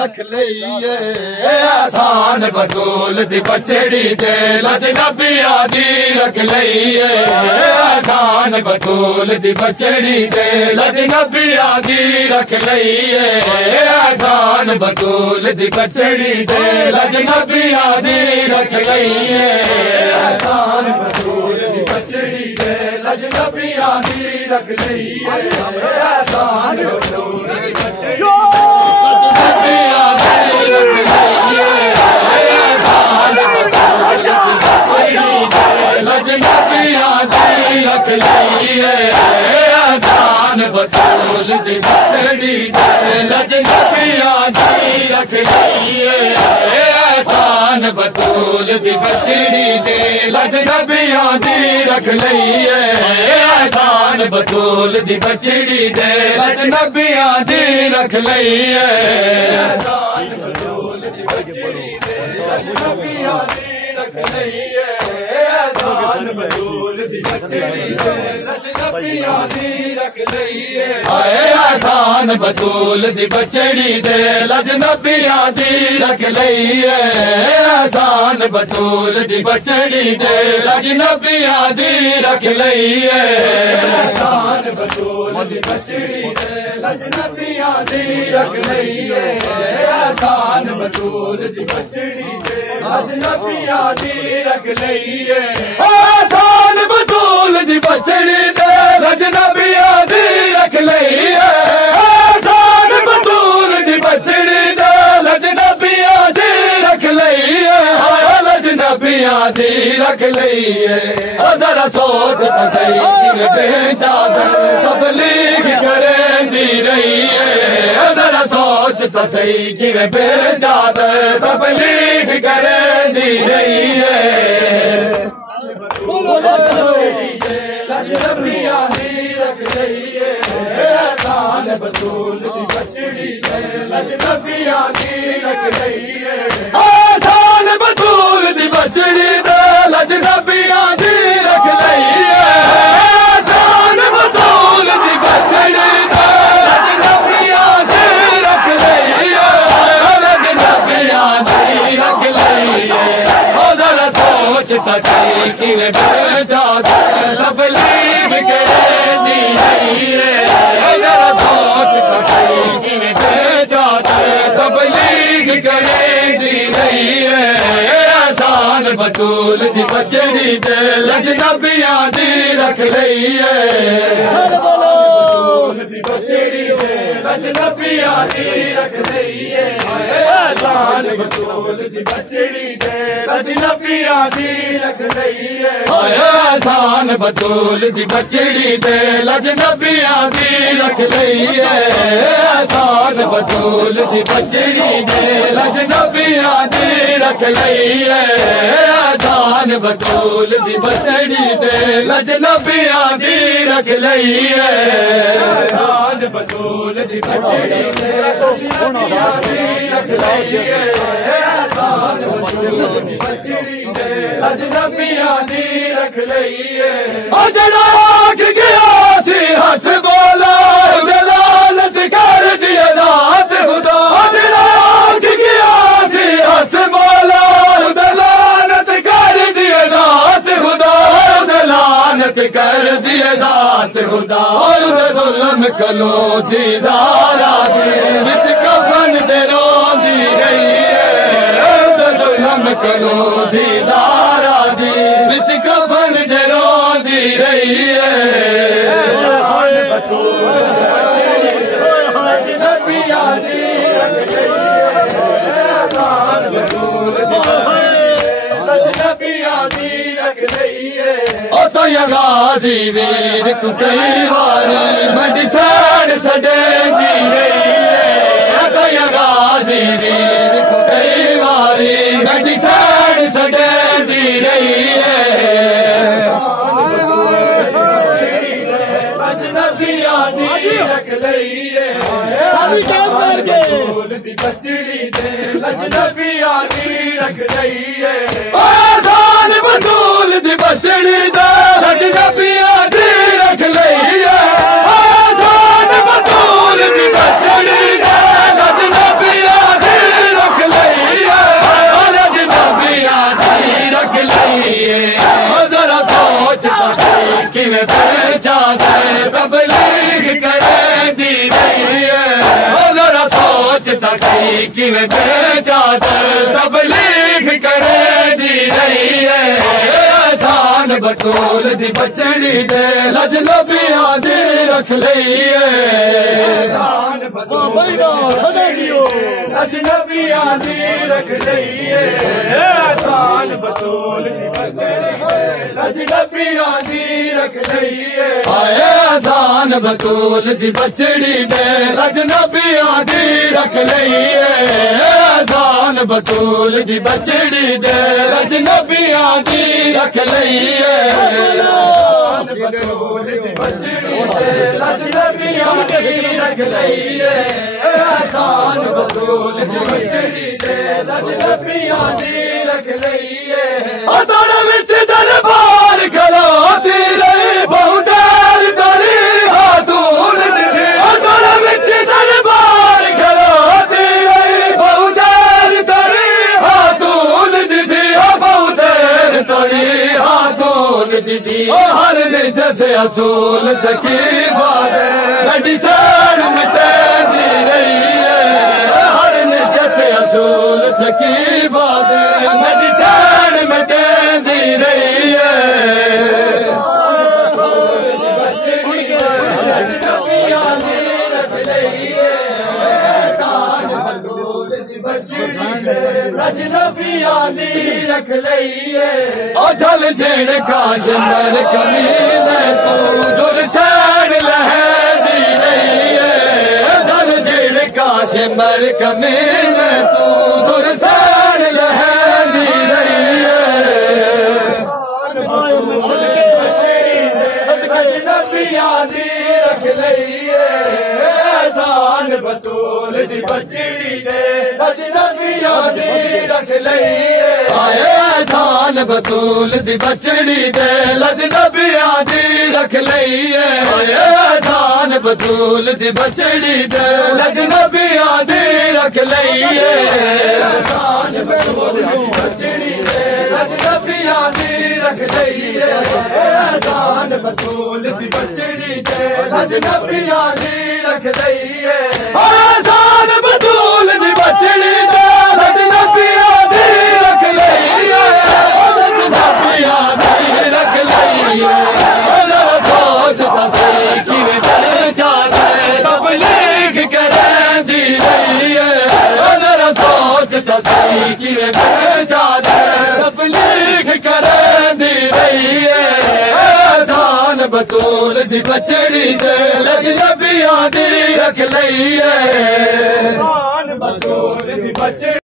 रख लईए आसान बतूल दी बचड़ी दे लजनबिया दी रख लईए आसान बतूल दी बचड़ी दे लजनबिया दी रख लईए आसान बतूल दी बचड़ी दे लजनबिया दी रख लईए आसान बतूल दी बचड़ी दे लजनबिया दी रख लईए आसान बतूल दी बचड़ी आसान बतूल दी बचड़ी दे लजनबिया दी रख लईए आसान बतूल दी बचड़ी दे लजनबिया दी रख लईए आसान बतूल दी बचड़ी दे लजनबिया दी रख लईए आसान बतूल दी बचड़ी दे लजनबिया दी रख लईए आसान बतूल दी बचड़ी दे लजनबिया दी रख लईए आसान बतूल दी बचड़ी दे लजनबिया दी रख लईए आसान बतूल दी बचड़ी दे लजनबिया दी रख लईए आसान बतूल दी बचड़ी दे लजनबिया दी रख लईए आसान बतूल दी बचड़ी दे लजनबिया दी रख लईए आसान बतूल दी बचड़ी दे लजनबिया दी रख लईए आसान बतूल दी बचड़ी दे लजनबिया दी रख लईए लजनबिया दी रख लईए जरा सोच तो सही बेचादर तबलीग करेंदी रही है जरा सोच तो सही कि बेचादर तबलीग करेंदी रही है लजनबिया दी रख लईए आसान बतूल दी बचड़ी दे लजनबिया दी रख लईए आसान बतूल दी बचड़ी दे लजनबिया दी रख लईए आसान बतूल दी बचड़ी दे लजनबिया दी रख लईए लजनबिया दी रख लईए जरा सोच तो सही कि बेचादर तबलीग करेंदी रही है जरा सोच तो सही कि बेचादर तबलीग करेंदी रही है आसान बतूल दी बचड़ी दे लजनबिया दी रख लईए बचड़ी दे लजनबिया दी रख लईए आसान बतूल दी बचड़ी दे लजनबिया दी रख लईए आसान बतूल दी बचड़ी दे लजनबिया दी रख लईए आसान बतूल दी बचड़ी दे लजनबिया दी रख लईए आसान बतूल दी बचड़ी दे लजनबिया दी रख लईए आसान बतूल दी बचड़ी दे लजनबिया दी रख लईए आसान बतूल दी बचड़ी दे लजनबिया दी रख लईए जड़ा आख गया सी हंस बोला दलालत कर दिया रात खुदा जड़ा आख गया सी हंस बोला दलालत कर दिया रात खुदा दलालत कर दिया रात खुदा जुल्म कलो दी जारा दी विच कफन दे रोंदी रही है जुल्म कलो दी जारा दी विच कफन दे रोंदी रही है लजनबिया दी रख लईए आसान बतूल दी नबियां दी रख लईए ओ तो गाजी वीर को कई बारी मंडी साड़ सडेंदी रही है तो गाजी वीर को कई बारी मंडी साड़ सडेंदी रही है नबियां दी रख लईए बचड़ी दे नबियां दी रख लईए आसान बतूल दी बचड़ी दे नबियां दी रख लईए आसान बतूल दी बचड़ी दे नबियां दी रख लईए नबियां दी रख लईए जरा सोच किवें बेचा दे तबलीग करेंदी रही है जरा सोचता सी किवें बेचा दे तबलीग करेंदी रही है आसान बतूल दी बचड़ी दे नबियां दी रख लईए आसान बतूल नबियां दी रख लईए आसान बतूल नबियां दी रख लईए आसान बतूल दी बचड़ी दे नबियां दी रख लईए आसान बतूल दी बचड़ी दे नबियां दी रख लईए बतूल दी बचड़ी दे नबियां दी रख लईए आसान बतूल दी बचड़ी दे नबियां दी रख लईए अतड़ विच दरबार खलोती रही बहुत देर तड़ी हाथून दिखे अतड़ विच दरबार खलोती रही बहुत देर तड़ी हाथून दिखी बहुत देर तड़ी हाथून दिखी हर जैसे असूल सकी बात गड्डी साड़ मिटेंदी रही है हर जैसे असूल सकी बात गड्डी साड़ मिटेंदी रही है नबियां दी रख लईए आसान बतूल दी बचड़ी दे नबियां दी रख लईए ओ जल जेड़ काश मर कमीने तू दुर साड़ लहदी रही है जल जेड़ काश मर कमीने तू दुर साड़ लहदी रही है नबियां दी रख लईए आसान बतूल दी बचड़ी दे नबियां दी रख लईए आसान बतूल दी बचड़ी दे नबियां दी रख लईए आसान बतूल दी बचड़ी दे नबियां दी रख लईए आसान बतूल दी बचड़ी दे नबियां दी रख लईए आसान बतूल दी बचड़ी दे नबियां दी रख लईए आसान बतूल दी बचड़ी दे नबियां दी रख लईए नबियां दी रख लईए सोचता सी किवें बेचा दे तबलीग करेंदी रही है जरा सोचता सी किवें बेचा दे तबलीग करेंदी रही है आसान बतूल दी बचड़ी दे नबियां दी रख लईए आसान बतूल दी बचड़ी